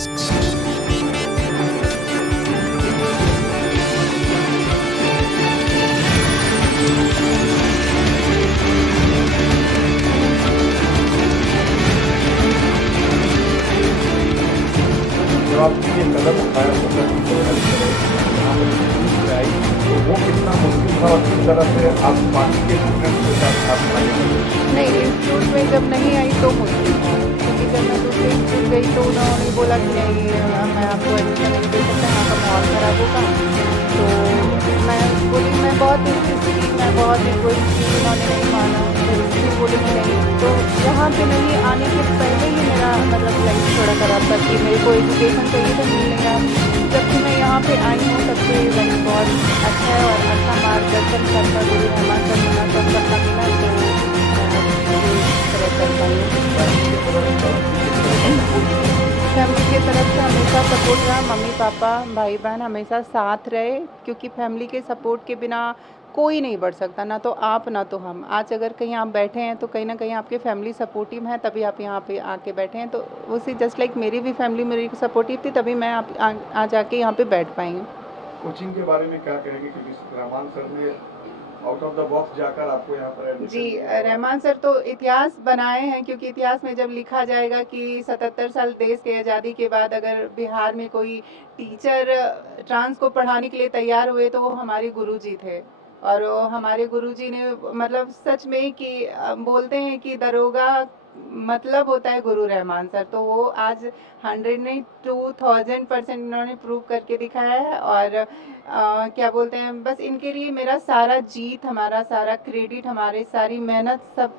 जब आपने ये कदम उठाया तो आई तो वो कितना मुश्किल था और किस तरह से आप बाकी के स्टूडेंट्स के साथ आप आगे बढ़े? नहीं, इंस्टीट्यूट में जब नहीं आई तो मुश्किल था, क्योंकि जब मैं दूसरे इंस्टीट्यूट गई तो उन्होंने बोला कि नहीं मैं आपको एडमिशन नहीं दे सकता, यहाँ का माहौल ख़राब होगा। तो मैं बोली, मैं बहुत इंसिस्ट की, मैं बहुत रिक्वेस्ट की, उन्होंने नहीं माना। फिर भी बोली कि नहीं, तो यहाँ पे नहीं आने से पहले ही मेरा मतलब लाइफ थोड़ा ख़राब था कि मेरे को एजुकेशन चाहिए था, मिल नहीं रहा। जब से मैं यहाँ पे आई हूँ तब से लाइफ बहुत अच्छा है और अच्छा मार्गदर्शन करता गुरु रहमान सर मिला, सब करना मिला, तो इस तरह कर पाई। फैमिली की तरफ से हमेशा सपोर्ट रहा, मम्मी पापा भाई बहन हमेशा साथ रहे, क्योंकि फैमिली के सपोर्ट के बिना कोई नहीं बढ़ सकता, ना तो आप ना तो हम। आज अगर कहीं आप बैठे हैं तो कहीं ना कहीं आपके फैमिली सपोर्टिव है, तभी आप यहाँ पे आके बैठे हैं। तो उसी जस्ट लाइक मेरी भी फैमिली मेरी सपोर्टिव थी, तभी मैं आज आके यहाँ पे बैठ पाई हूँ। कोचिंग के बारे में क्या कहेंगे, क्योंकि रहमान सर ने आउट ऑफ द बॉक्स जाकर आपको यहाँ पर एडमिशन जी, दिया। रहमान सर तो इतिहास बनाए हैं, क्योंकि इतिहास में जब लिखा जाएगा कि 77 साल देश के आज़ादी के बाद अगर बिहार में कोई टीचर ट्रांस को पढ़ाने के लिए तैयार हुए तो वो हमारे गुरुजी थे। और वो हमारे गुरुजी ने मतलब सच में कि बोलते हैं कि दरोगा मतलब होता है गुरु रहमान सर, तो वो आज 100 नहीं 2000% इन्होंने प्रूव करके दिखाया है। और क्या बोलते हैं, बस इनके लिए मेरा सारा जीत, हमारा सारा क्रेडिट, हमारी सारी मेहनत सब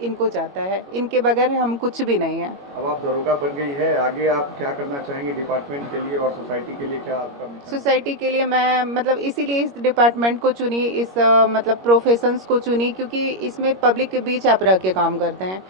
इनको जाता है, इनके बगैर हम कुछ भी नहीं है। अब आप दरोगा बन गई है, आगे आप क्या करना चाहेंगे डिपार्टमेंट के लिए और सोसाइटी के लिए, क्या आपका मिशन? सोसाइटी के लिए मैं मतलब इसीलिए इस डिपार्टमेंट को चुनी, इस मतलब प्रोफेशंस को चुनी, क्योंकि इसमें पब्लिक के बीच आप रह के काम करते हैं।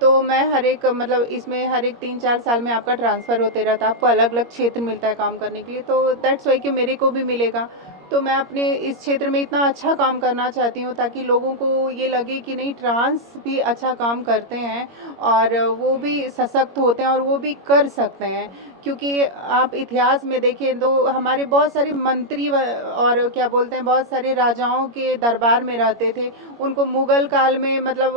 तो मैं हर एक मतलब इसमें हर एक 3-4 साल में आपका ट्रांसफ़र होते रहता है, आपको अलग-अलग क्षेत्र मिलता है काम करने के लिए, तो दैट्स वाई कि मेरे को भी मिलेगा। तो मैं अपने इस क्षेत्र में इतना अच्छा काम करना चाहती हूँ ताकि लोगों को ये लगे कि नहीं, ट्रांस भी अच्छा काम करते हैं और वो भी सशक्त होते हैं और वो भी कर सकते हैं। क्योंकि आप इतिहास में देखें तो हमारे बहुत सारे मंत्री और क्या बोलते हैं, बहुत सारे राजाओं के दरबार में रहते थे। उनको मुगल काल में मतलब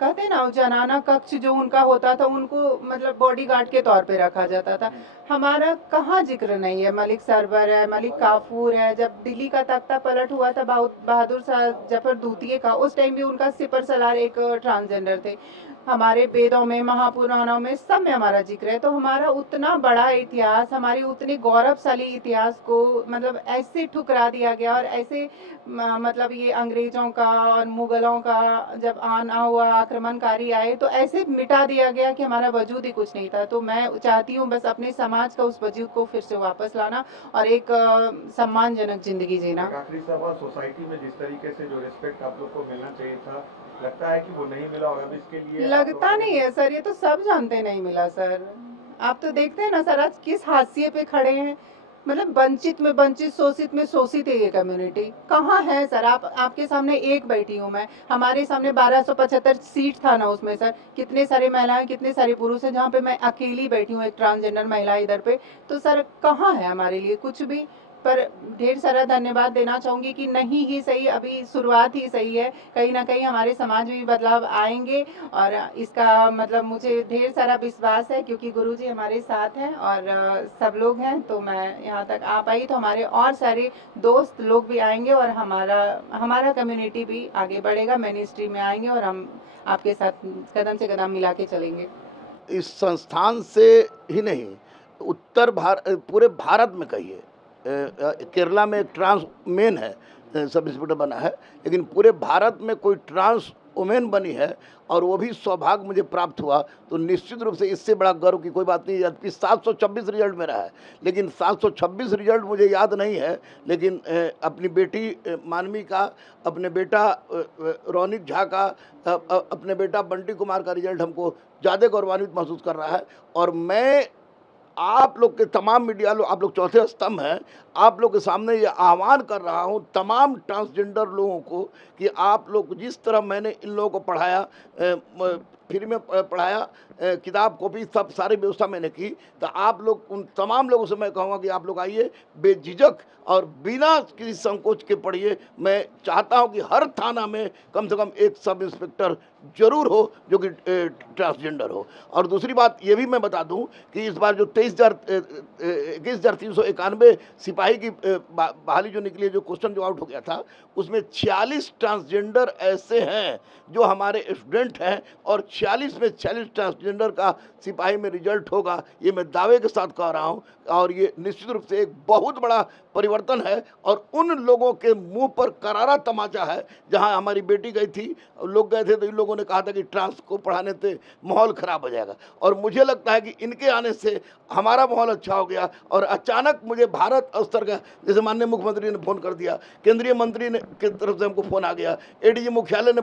कहते हैं ना, जनाना कक्ष जो उनका होता था, उनको मतलब बॉडीगार्ड के तौर पे रखा जाता था। हमारा कहाँ जिक्र नहीं है, मलिक सरवर है, मलिक काफूर है। जब दिल्ली का तख्ता पलट हुआ था बहादुर शाह जफर द्वितीय का, उस टाइम भी उनका सिपर सलार एक ट्रांसजेंडर थे। हमारे वेदों में, महापुराणों में, सब में हमारा जिक्र है। तो हमारा उतना बड़ा इतिहास, हमारे उतने गौरवशाली इतिहास को मतलब ऐसे ठुकरा दिया गया और ऐसे मतलब ये अंग्रेजों का और मुगलों का जब आना हुआ, आक्रमणकारी आए, तो ऐसे मिटा दिया गया कि हमारा वजूद ही कुछ नहीं था। तो मैं चाहती हूँ बस अपने समाज का उस वजूद को फिर से वापस लाना और एक सम्मानजनक जिंदगी जीना। आखिरी सवाल, सोसाइटी में जिस तरीके से जो रिस्पेक्ट आप लोग को मिलना चाहिए था, लगता है कि वो नहीं मिला और अब इसके लिए लगता नहीं है सर, ये तो सब जानते नहीं मिला सर। आप तो देखते हैं ना सर, आज किस हाशिए पे खड़े हैं, मतलब वंचित में वंचित, शोषित में शोषित है ये कम्युनिटी। कहाँ है सर? आपके सामने एक बैठी हूँ मैं, हमारे सामने 1275 सीट था ना, उसमें सर कितने सारे महिलाएं, कितने सारे पुरुष हैं, जहाँ पे मैं अकेली बैठी हूँ, एक ट्रांसजेंडर महिला इधर पे। तो सर कहाँ है हमारे लिए कुछ भी? पर ढेर सारा धन्यवाद देना चाहूँगी कि नहीं ही सही, अभी शुरुआत ही सही है, कहीं ना कहीं हमारे समाज में भी बदलाव आएंगे। और इसका मतलब मुझे ढेर सारा विश्वास है, क्योंकि गुरुजी हमारे साथ हैं और सब लोग हैं। तो मैं यहाँ तक आ पाई तो हमारे और सारे दोस्त लोग भी आएंगे और हमारा कम्युनिटी भी आगे बढ़ेगा, मेन स्ट्रीम में आएंगे और हम आपके साथ कदम से कदम मिला के चलेंगे। इस संस्थान से ही नहीं, पूरे भारत में कहिए, केरला में एक ट्रांस मेन है, सब इंस्पेक्टर बना है, लेकिन पूरे भारत में कोई ट्रांस वुमेन बनी है और वो भी सौभाग्य मुझे प्राप्त हुआ, तो निश्चित रूप से इससे बड़ा गर्व की कोई बात नहीं। जबकि 726 रिजल्ट मेरा है, लेकिन 726 रिजल्ट मुझे याद नहीं है, लेकिन अपनी बेटी मानवी का, अपने बेटा रौनिक झा का, अपने बेटा बंटी कुमार का रिजल्ट हमको ज़्यादा गौरवान्वित महसूस कर रहा है। और मैं आप लोग के तमाम मीडिया लोग, आप लोग चौथे स्तंभ हैं, आप लोग के सामने ये आह्वान कर रहा हूँ तमाम ट्रांसजेंडर लोगों को कि आप लोग जिस तरह मैंने इन लोगों को पढ़ाया, फ्री में पढ़ाया, किताब कॉपी सब सारी व्यवस्था मैंने की। तो आप लोग, उन तमाम लोगों से मैं कहूँगा कि आप लोग आइए बेझिझक और बिना किसी संकोच के पढ़िए। मैं चाहता हूं कि हर थाना में कम से कम एक सब इंस्पेक्टर जरूर हो जो कि ट्रांसजेंडर हो। और दूसरी बात ये भी मैं बता दूं कि इस बार जो 21,391 सिपाही की बहाली जो निकली है, जो क्वेश्चन जो आउट हो गया था, उसमें 46 ट्रांसजेंडर ऐसे हैं जो हमारे स्टूडेंट हैं, और 46 में 46 ट्रांसजेंडर का सिपाही में रिजल्ट होगा, ये मैं दावे के साथ कह रहा हूँ। और ये निश्चित रूप से एक बहुत बड़ा परिवर्तन है, और उन लोगों के मुंह पर करारा तमाचा है। जहां हमारी बेटी गई थी, लोग गए थे तो इन लोगों ने कहा था कि ट्रांस को पढ़ाने से माहौल खराब हो जाएगा, और मुझे लगता है कि इनके आने से हमारा माहौल अच्छा हो गया। और अचानक मुझे भारत स्तर का, जैसे माननीय मुख्यमंत्री ने फ़ोन कर दिया, केंद्रीय मंत्री ने की तरफ से हमको फ़ोन आ गया, एडीजी मुख्यालय ने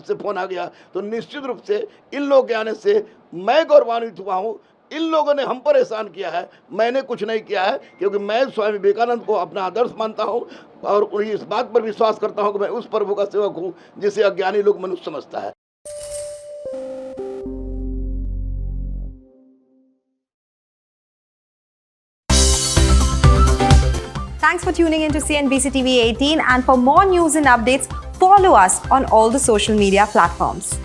से फ़ोन आ गया, तो निश्चित रूप से इन लोगों के आने से मैं गौरवान्वित हुआ हूँ। इन लोगों ने हम पर एहसान किया है, मैंने कुछ नहीं किया है, क्योंकि मैं स्वामी विवेकानंद को अपना आदर्श मानता हूँ और इस बात पर विश्वास करता हूँ कि मैं उस प्रभु का सेवक हूँ जिसे अज्ञानी लोग मनुष्य समझता है। Thanks for tuning in to CNBC TV 18, and for more news and updates, follow us on all the social media platforms.